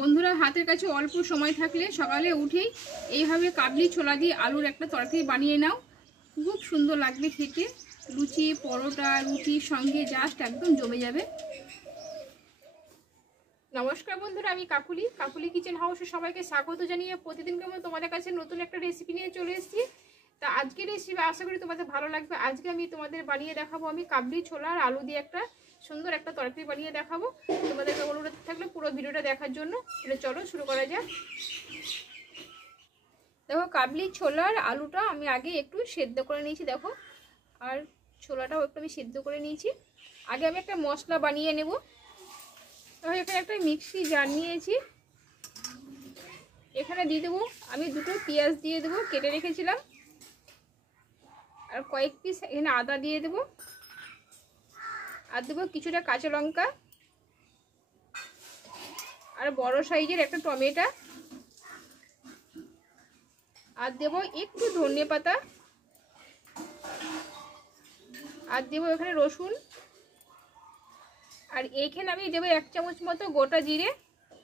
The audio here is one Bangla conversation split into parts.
বন্ধুরা হাতের কাছে অল্প সময় থাকলে সকালে উঠেই এইভাবে কাবলি ছোলা দিয়ে আলুর একটা তরকারি বানিয়ে নাও। খুব সুন্দর লাগবে খেতে। লুচি, পরোটা, রুটির সঙ্গে জাস্ট একদম জমে যাবে। নমস্কার বন্ধুরা, আমি কাকুলি কিচেন হাউসে সবাইকে স্বাগত জানিয়ে প্রতিদিনকে মতো তোমাদের কাছে নতুন একটা রেসিপি নিয়ে চলে এসেছি। তা আজকের রেসিপি আশা করি তোমাদের ভালো লাগবে। আজকে আমি তোমাদের বানিয়ে দেখাবো আমি কাবলি ছোলা আর আলু দিয়ে একটা সুন্দর একটা তরকারি বানিয়ে দেখাবো। তোমাদেরকে অনুরোধ থাকলে পুরো ভিডিওটা দেখার জন্য। তাহলে চলো শুরু করা যাক। দেখো, কাবলি ছোলা আর আলুটা আমি আগে একটু সেদ্ধ করে নিয়েছি, দেখো, আর ছোলাটাও একটু আমি সেদ্ধ করে নিয়েছি। আগে আমি একটা মশলা বানিয়ে নেব। তাহলে এখানে একটা মিক্সি জার নিয়েছি, এখানে দিয়ে দেবো আমি দুটো পেঁয়াজ দিয়ে দেবো, কেটে রেখেছিলাম। আর কয়েক পিস এখানে আদা দিয়ে দেবো, আর দেবো কিছুটা কাঁচা লঙ্কা, আর বড় সাইজের একটা টমেটো, আর দেবো একটু ধনে পাতা, আর দেবো এখানে রসুন, আর এখানে আমি দেবো 1 চামচ মতো গোটা জিরে,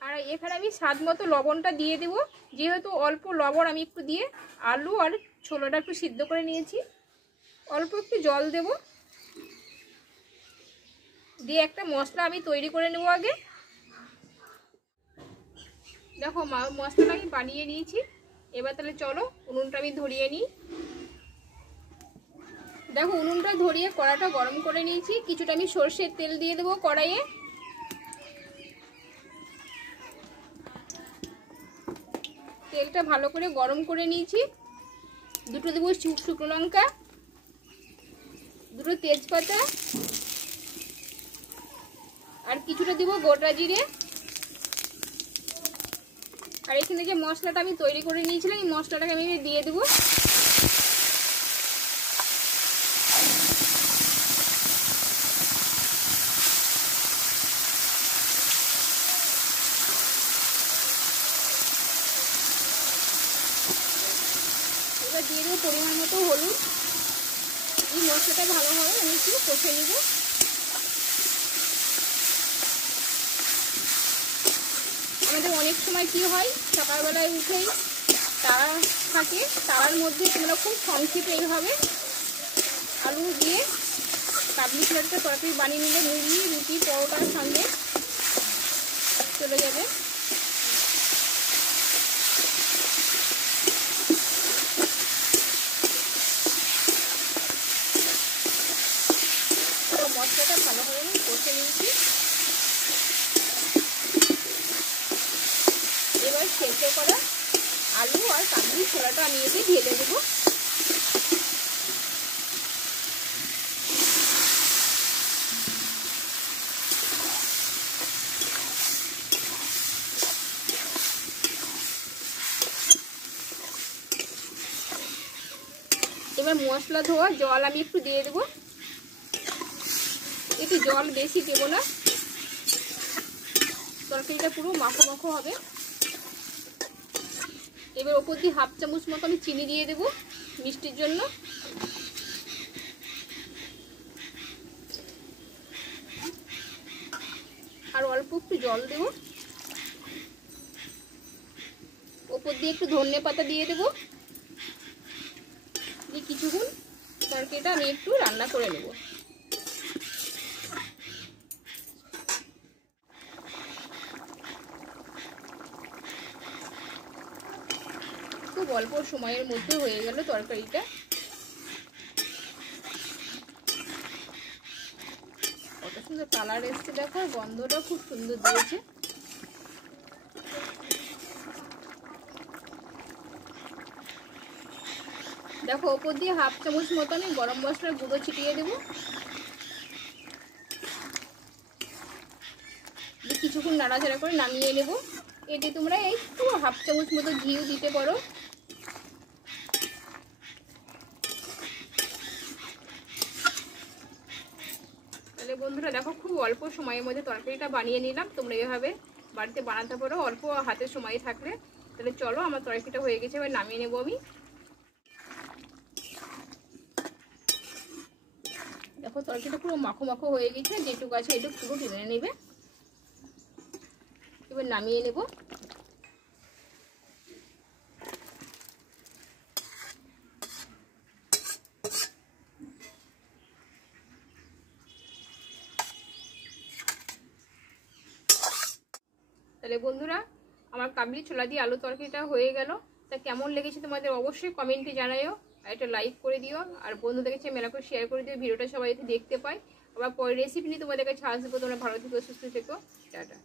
আর এখানে আমি স্বাদ মতো লবণটা দিয়ে দেবো। যেহেতু অল্প লবণ আমি একটু দিয়ে আলু আর ছোলাটা একটু সিদ্ধ করে নিয়েছি। অল্প একটু জল দেব, দিয়ে একটা মশলা আমি তৈরি করে নেব আগে। দেখো মশলাটা আমি বানিয়ে নিয়েছি। এবার তাহলে চলো উনুনটা আমি ধরিয়ে নিই। দেখো উনুনটা ধরিয়ে কড়াটা গরম করে নিয়েছি। কিছুটা আমি সরষের তেল দিয়ে দেবো কড়াইয়ে। তেলটা ভালো করে গরম করে নিয়েছি। দুটো দেবো শুকনো লঙ্কা, দুটো তেজপাতা, আর কিছুটা দেবো গোটা জিরে। আর এখানে যে মশলাটা আমি তৈরি করে নিয়েছিলাম এই মশলাটাকে আমি দিয়ে দেবো। এবার দিয়ে দেবো পরিমাণ মতো হলুদ। এই মশলাটা ভালোভাবে আমি একটু কষে নেব। আমাদের অনেক সময় কি হয়, সকালবেলায় উঠেই তাড়া থাকে, তাড়ার মধ্যে তোমরা খুব সংক্ষেপে এইভাবে আলু দিয়ে কাবলি ছোলার একটা তরকারি বানিয়ে নিলে মুড়ি, রুটি, পরোটার সঙ্গে চলে যাবে। মশলাটা ভালোভাবে আমি কষে নিয়েছি। এবার সেদ্ধ করা আলু আর কাবলি ছোলাটা আমি এতে ঢেলে দেবো। এবার মশলা ধোয়া জল আমি একটু দিয়ে দেবো। একটু জল বেশি দেবো না, তরকারিটা পুরো মাখো মাখো হবে। এবার ওপর দিয়ে 1/2 চামচ মতো আমি চিনি দিয়ে দেবো মিষ্টির জন্য। আর অল্প একটু জল দেবো। ওপর দিয়ে একটু ধনে পাতা দিয়ে দেবো। দিয়ে কিছুক্ষণ তরকারিটা আমি একটু রান্না করে নেব। খুব অল্প সময়ের মধ্যে হয়ে গেল তরকারিটা। কত সুন্দর কালার এসছে, দেখো, গন্ধটা খুব সুন্দর দিয়েছে। দেখো ওপর দিয়ে 1/2 চামচ মতো আমি গরম মশলার গুঁড়ো ছিটিয়ে দেবো। কিছুক্ষণ নাড়াচাড়া করে নামিয়ে নেব। এতে তোমরা একটু 1/2 চামচ মতো ঘিও দিতে পারো। তাহলে বন্ধুরা দেখো খুব অল্প সময়ের মধ্যে তরকারিটা বানিয়ে নিলাম। তোমরা এভাবে বাড়িতে বানাতে পারো অল্প হাতের সময় থাকলে। তাহলে চলো আমার তরকারিটা হয়ে গেছে, এবার নামিয়ে নেবো আমি। দেখো তরকারিটা পুরো মাখো মাখো হয়ে গেছে, যেটুকু আছে এটুকু পুরো টেনে নেবে। এবার নামিয়ে নেব। তাহলে বন্ধুরা আমার কাবলি ছোলা দিয়ে আলু তরকারিটা হয়ে গেল। তা কেমন লেগেছে তোমাদের অবশ্যই কমেন্টে জানাইও, আর একটা লাইক করে দিও, আর বন্ধুদের কাছে মেলা করে শেয়ার করে দিও, ভিডিওটা সবাই দেখতে পায়। আবার পরে রেসিপি নিয়ে তোমাদের কাছে আসবো। তোমরা ভালো থেকো, সুস্থ থেকো, টাটা।